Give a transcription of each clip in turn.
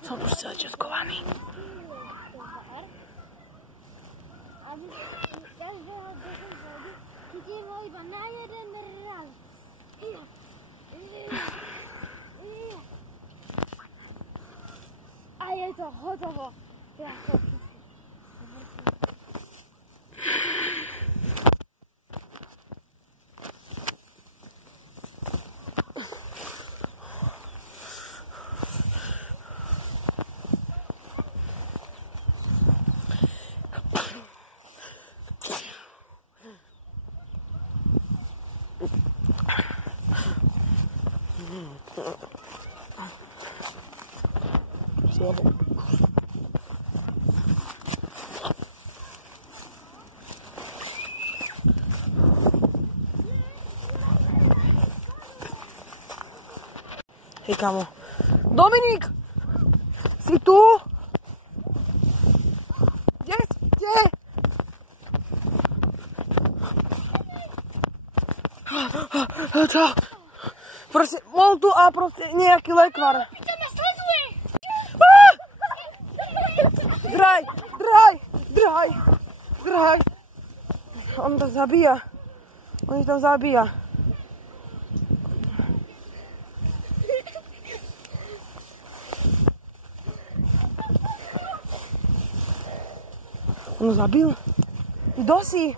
Som proste začatkovaný. Chytím ho iba na jeden raz. A je to hotovo. Hej, kamo. Dominik! Si tu? Kde? Čo? Proste, bol tu a proste nejaký lekvar. Čo ma sleduje? Draj. On to zabíja. On ich tam zabíja. On ho zabil? Kto si?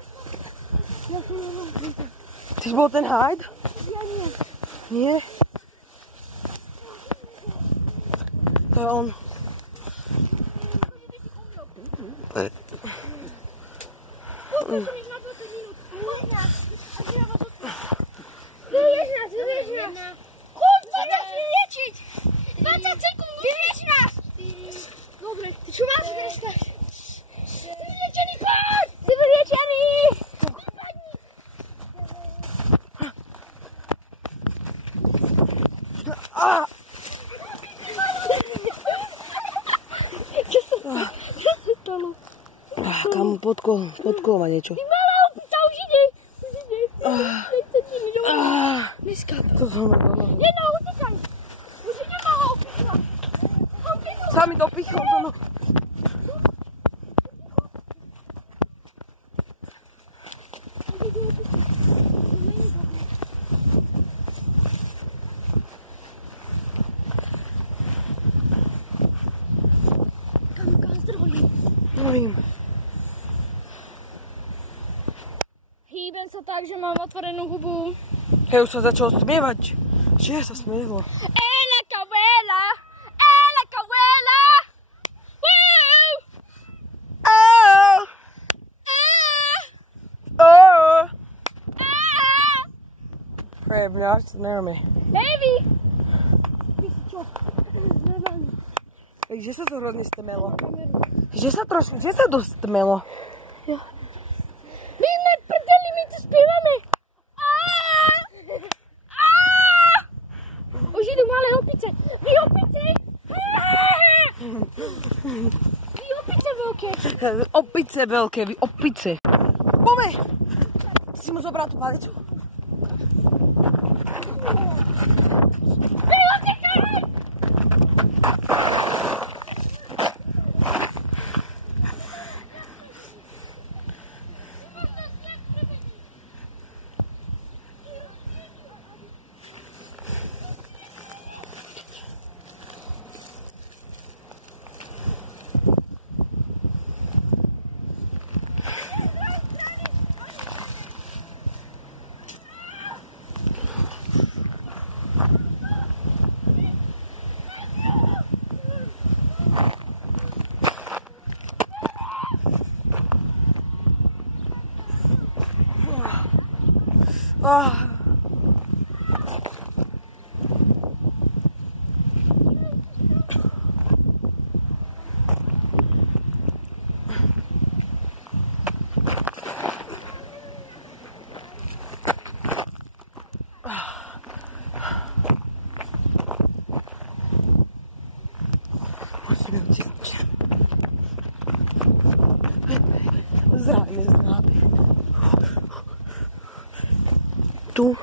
Ja som nemám. Ty si bol ten Hyde? Ja nie. Nie? To je on. Vyvieš nás. Choď, poďme si liečiť. 20 sekúnd, vyvieš nás. Dobre, ty čo máš dneska? Si vyliečený, poď! Si vyliečený! Čo sa stalo? Kam podkol ma niečo. Ty malá opica, už ide. Dneska. To som malo. Jedno, utekaj. Už ide malá opica. Sami dopichol to no. Kam zdrojím? Mojím. Hýbem sa tak, že mám otvorenú hubu. Hej, už sa začal smievať. Čiže sa smielo. Ela Cabuela! Ela Cabuela! Hej, mňa sa smieme. Baby! Ty si čo? Hej, že sa to hrozne stmelo? Že sa dosť stmelo? My sme prdeli, my tu spievame! Už idú malé opice! Vy opice! Vy opice veľké! Opice veľké, vy opice. Pome! Ty si mu zobral tú palicu? Vy utekaj! Zdraví. Tu.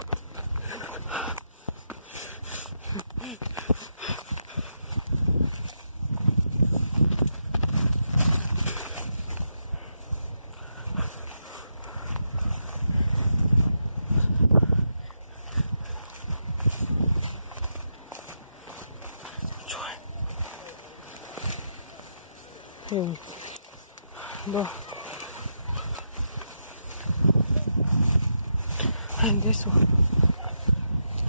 Kde sú?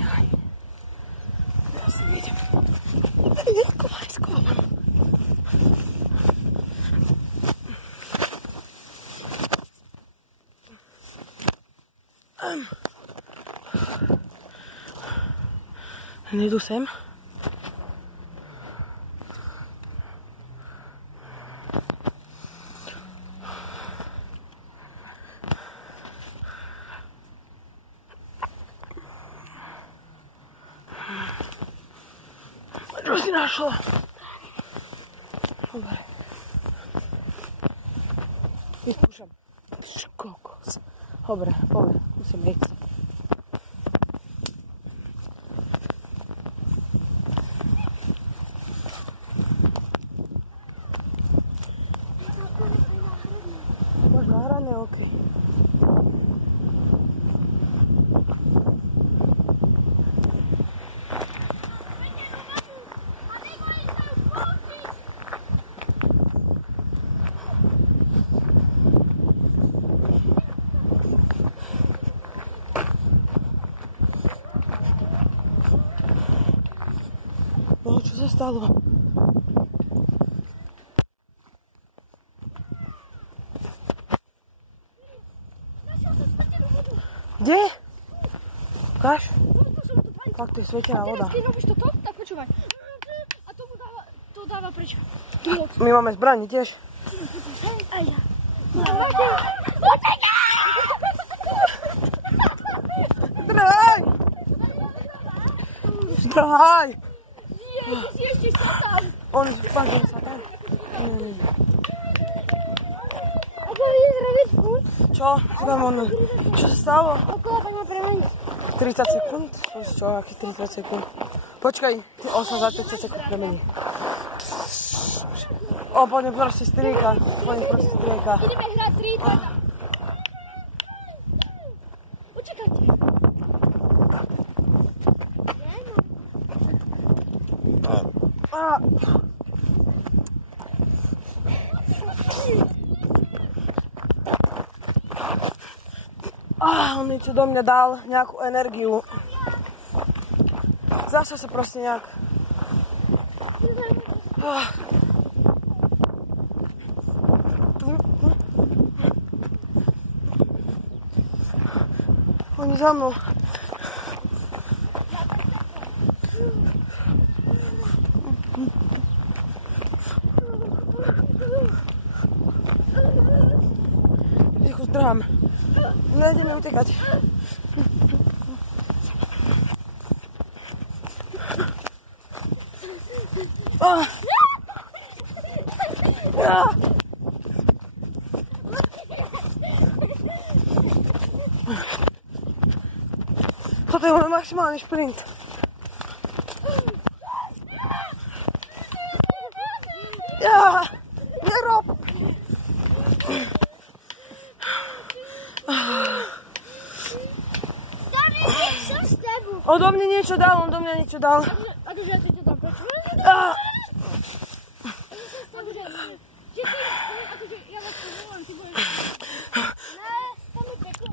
Aj. Ja si idem. Skovaj. Nejdu sem. Čo si našla? Dobre. Vyskúšam. Kokos. Dobre, poďme. Musím ísť. Máš nahrané oky. No, čo sa stalo? Kde? Ukáž? Tak to je svetená voda. Keď robíš toto, tak počúvaj. A to dáva preč. My máme zbraň tiež. Aj ja. Zdrhaj! Zdrhaj! Ježiš, si ešte satán. On pán, že satán. A to vidíš robiť furt? Čo? Čo sa stalo? Okolo tak má premeniť. 30 sekúnd? Čo, aký 30 sekúnd? Počkaj, on sa za 30 sekúnd premení. Poďme proste strieka. Ideme hrať 3, 2. Počekajte. On niečo do mňa dal, nejakú energiu. Zase sa proste nejak... Oni za mnou. Ticho zdrhám. Nejdeme utekať. Toto je môj maximálny šprint. Nerob! On do mňa niečo dal, A to, že ja ti to tam prečo? Ja vás povolám, ty budeš... Ne, tam je peklo.